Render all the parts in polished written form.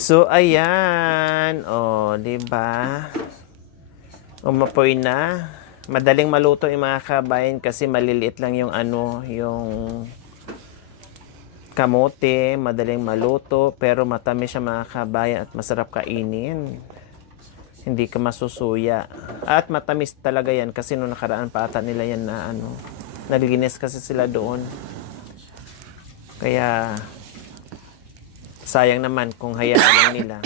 So, ayan. O, diba? Umapoy na. Madaling maluto yung mga kabayan kasi maliliit lang yung yung kamote. Madaling maluto pero matamis siya mga kabayan at masarap kainin. Hindi ka masusuya. At matamis talaga yan kasi nung nakaraan pa ata nila yan na naglinis kasi sila doon. Kaya sayang naman kung hayaan lang nila.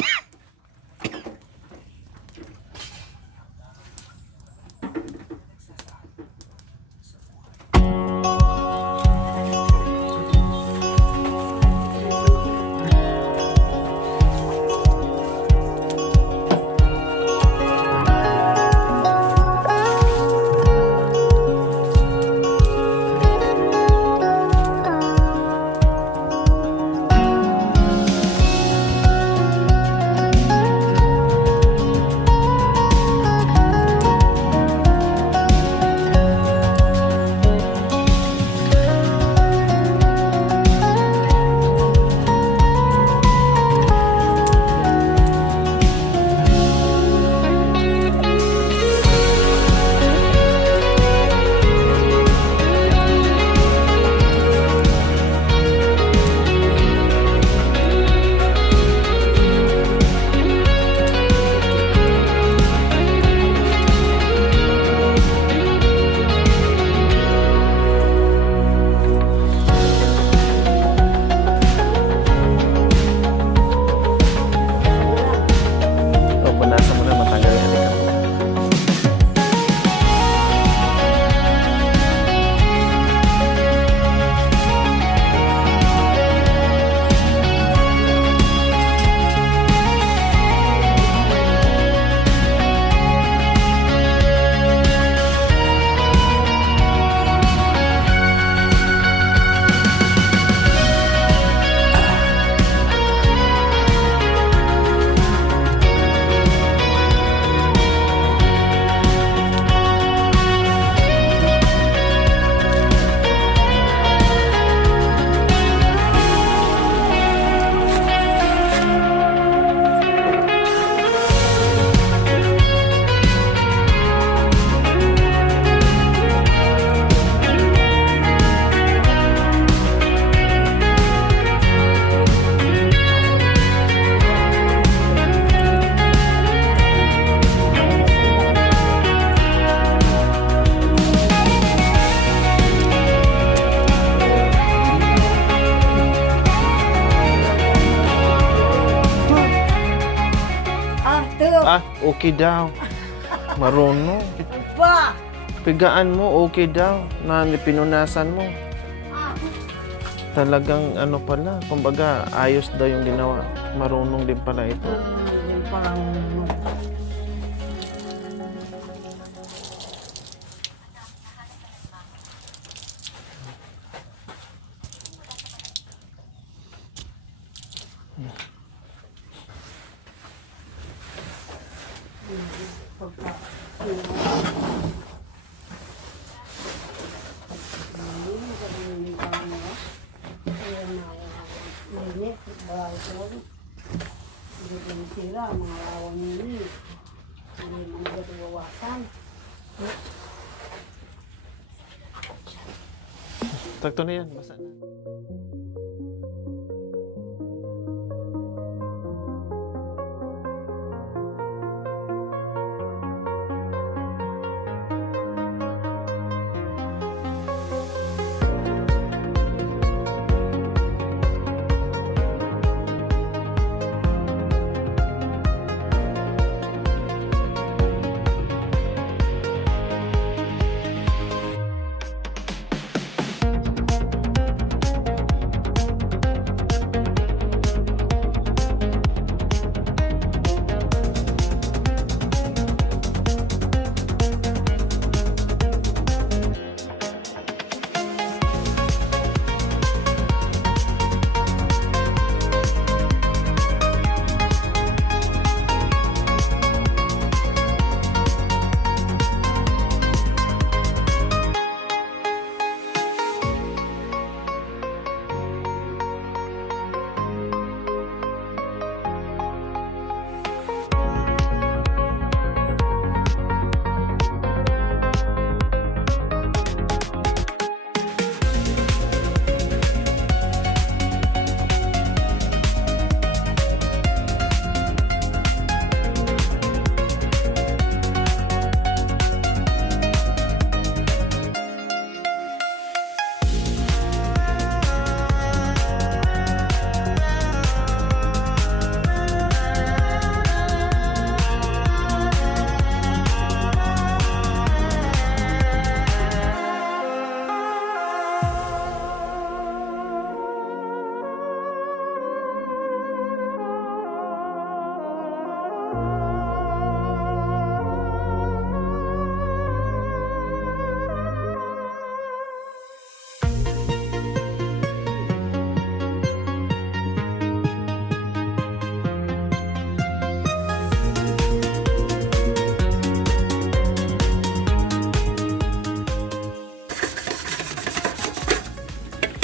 Okay daw. Marunong. Ba? Pigaan mo, okay daw. Na pinunasan mo. Talagang pala, kumbaga ayos daw yung ginawa. Marunong din pala ito. Parang sila, mga lawang nini. Hindi mga gatuwawasan. Takto na yan. Basa na.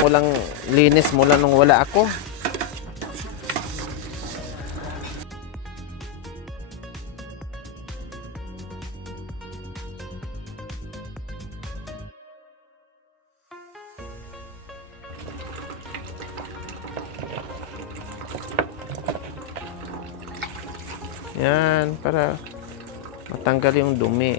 walang linis mula nung wala ako. Yan, para matanggal yung dumi.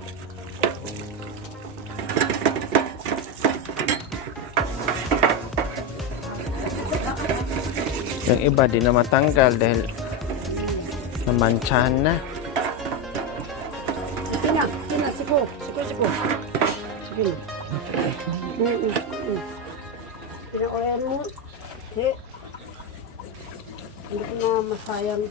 Yung iba di na matanggal dahil namantsahan na. Tina, siko. Sige na. Pinaulayan mo. Sige. Hindi ko na masayang.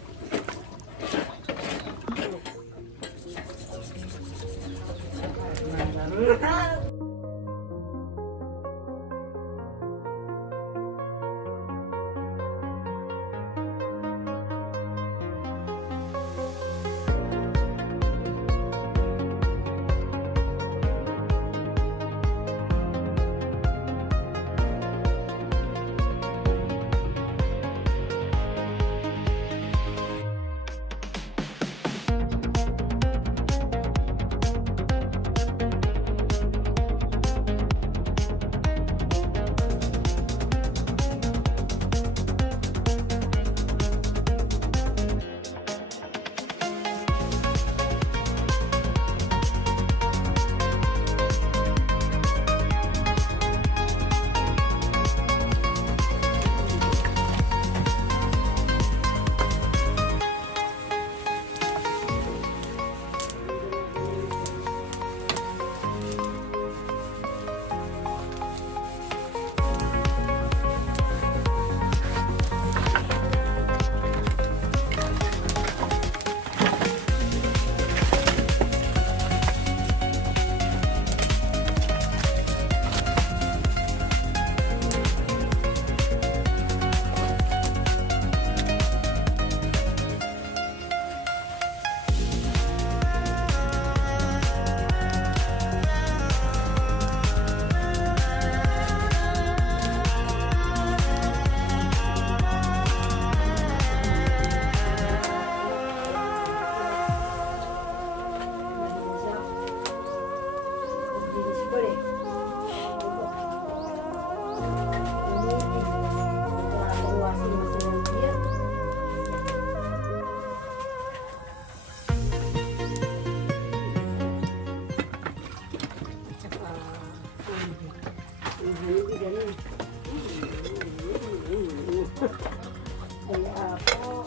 Kaya po,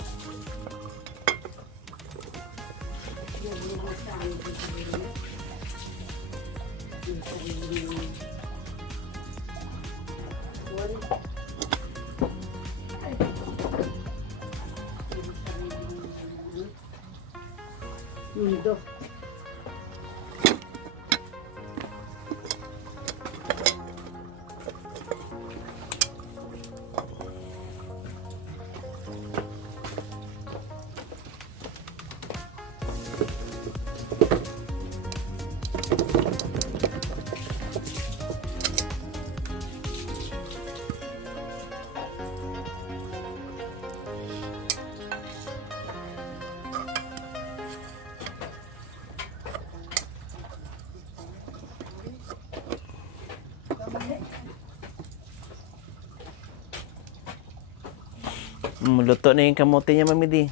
mundo. Luto na yung kamote niya, Mami Di.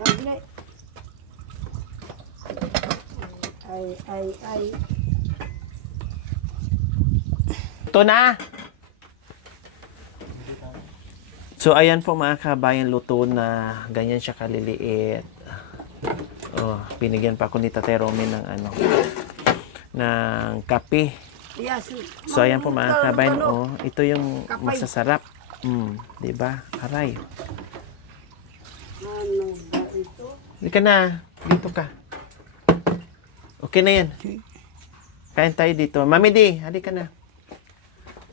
Saglit. Ay. Ito na! So, ayan po mga kabayan, luto na. Ganyan siya kaliliit. Oh, binigyan pa ako ni Tate Romy ng ng kape. Yes. So, ayan po mga kabayan, oh, ito yung Kapay. masasarap. Di ba? Aray. Ano ba ito? Hindi ka na. Dito ka. Okay na yan. Kain tayo dito. Mami Di, halika na.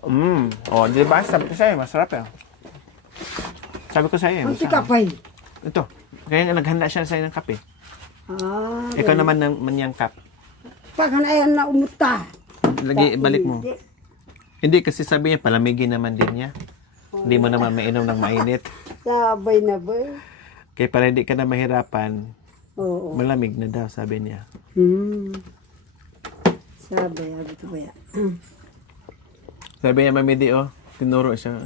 Oh, di ba? Sabi ko sa'yo, masarap yan. Sabi ko sa'yo, Ang masarap. tikapay. Ito. Kaya naghanda siya sa'yo ng kape. Ah, Ikaw naman ng manyang kap. pag ayan na umuta. Lagi, balik mo. Hindi. Hindi kasi sabi niya, palamigin naman din niya. Hindi mo naman mainom ng mainit. Sabay na ba? Kaya para hindi ka na mahirapan, Oo. malamig na daw, sabi niya. Sabay, sabi ko kaya. Sabi niya, Mami Di, oh, tinuro siya.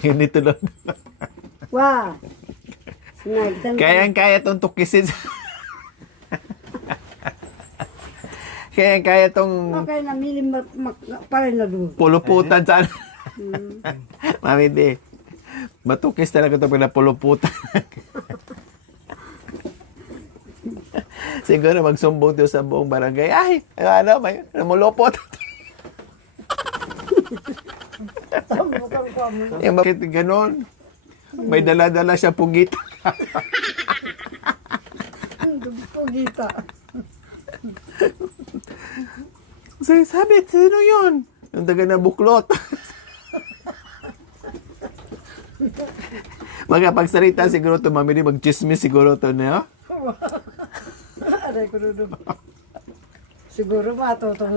Hindi tulog. Wow! Sinagtan ko. Kayang-kaya itong tukisin. Kayang-kaya itong Okay, namili pala na doon. puluputan sa ano. Mami Di, matukis talaga ito pag napuluputan. Siguro magsumbong tayo sa buong barangay. Ay, ano, may namulupot. Tambukan ko mo. Eh, bakit ganon? May dala-dala siya pugit. Ang dugo ko gita. Sabi, sino yun? Yung taga na buklot. Magkapagsalita siguro to, Mami Di, mag-chismis siguro to na. Aray ko doon. Siguro matutong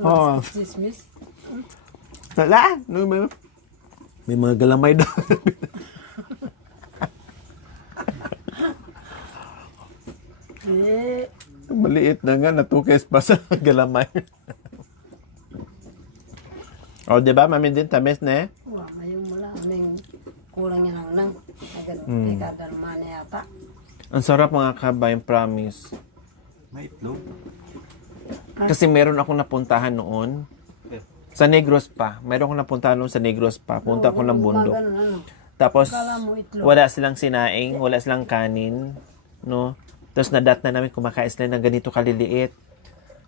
Oo. mag-chismis. Wala. No, may mga galamay daw. Eh, Maliit na nga, natukis pa sa galamay. O, di ba, Mami Din, tamis na eh? wala, ngayon wala. May kulang yan ang nang. Agad, kadalma na yata. Ang sarap mga kabayan, promise. May itlog. Kasi meron akong napuntahan noon. Sa Negros pa. Meron akong napuntahan noon sa Negros pa. Punta ko ng bundok. Ganun, ano. Tapos, Kala mo itlog. wala silang sinaing, wala silang kanin. No? Tapos nadat na namin kumakain sila ng ganito kaliliit.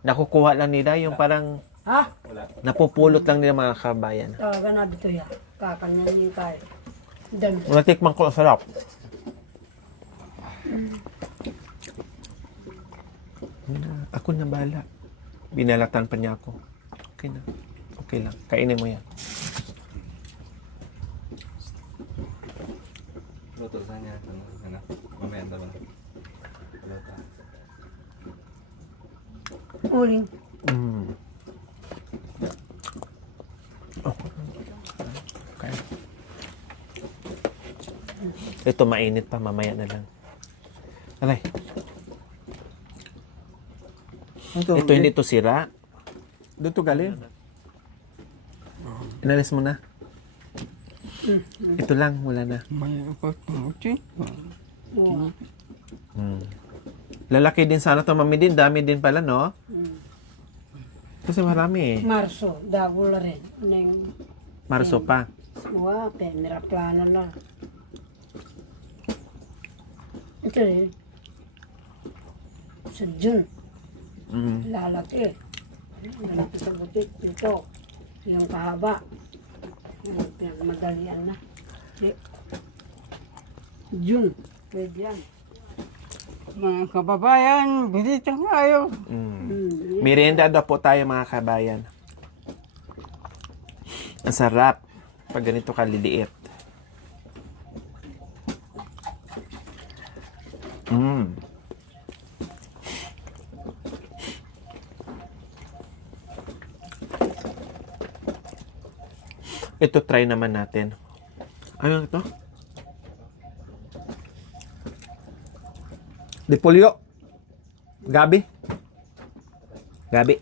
Nakukuha lang nila yung parang Ha? napupulot lang nila mga kabayan. Talaga na dito ya. Kakanyan yung kayo. Dami. Natikman ko, ang sarap. Ako na bala. Binalatan pa niya ako. Okay na. Okay lang. Kainin mo yan. Luto sa niya. Ano? Mamaya naman. Luto. Uling. Mm. Oh. Okay. Ito mainit pa. Mamaya na lang. Alay. Ito hindi to sira. Dito galing. Inalis mo na. Ito lang, wala na. May pagkakuti. Oo. Lalaki din sana to, Mami Din. Dami din pala, no? Kasi marami eh. Marso, dagula rin. Neng, Marso pa. mga penera plana na. Ito eh. Sa June, Mm. lalaki. Lalaki sa butik. Ito, yung kahaba. Yung pinagmadalian na. Eh, June, pwede yan. Mga kababayan, bisita tayo. Merienda daw po tayo mga kabayan. Ang sarap pag ganito kaliliit. Ito try naman natin. Ano ito? Dipolyo. Gabi. Gabi.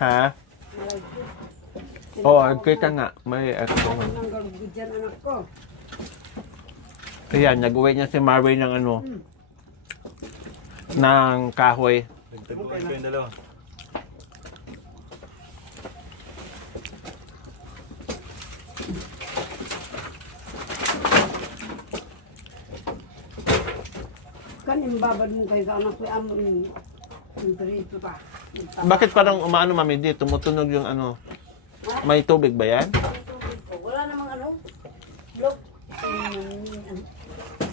Ha? Oo, kita nga. May ako. Nang galugod dyan, anak ko. Kaya, nag-uwi niya si Marway ng ano, ng kahoy. Nagtaguan ko yung dalawa. Kanin babad mo kayo sa anak ko, yung perito pa. Bakit parang umaano, Mami? Di, tumutunog yung ano. May tubig ba yan? Wala namang ano, blok.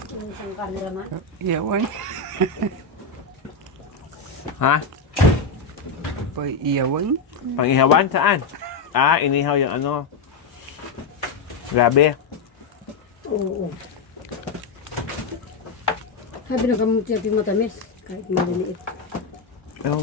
Yung isang kanila ma. Iyawan. Ha? Pa iyawan. Pangihawan? Saan? Ah, inihaw yung ano. Grabe. Oo. Sabi na gamot siya matamis. Kahit maliliit. Oo.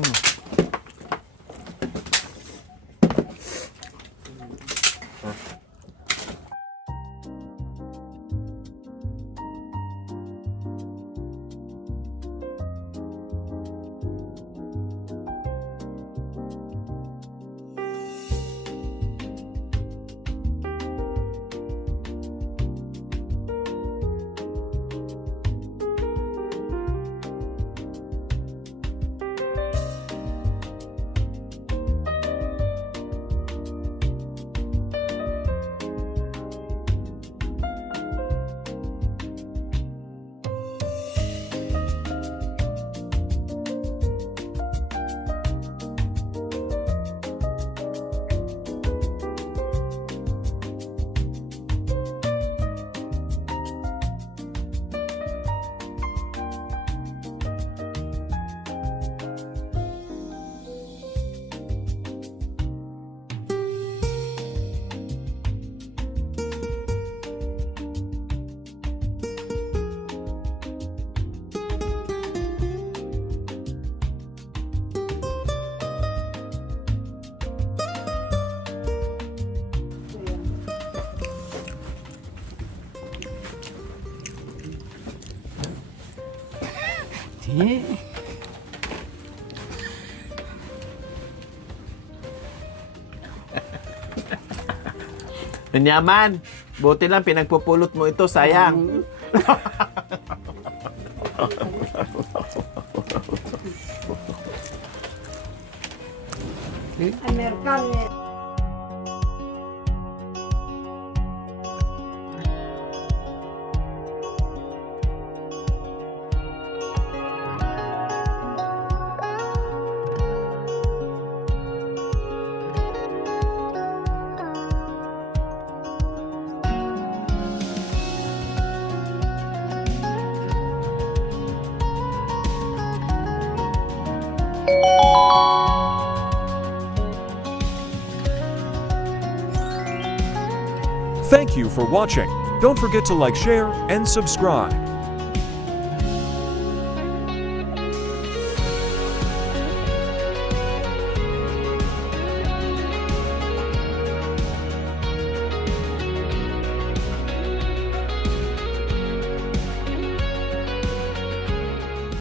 Di. Nanyaman, buti lang pinagpupulot mo ito, sayang. American eh. Thank you for watching. Don't forget to like, share, and subscribe.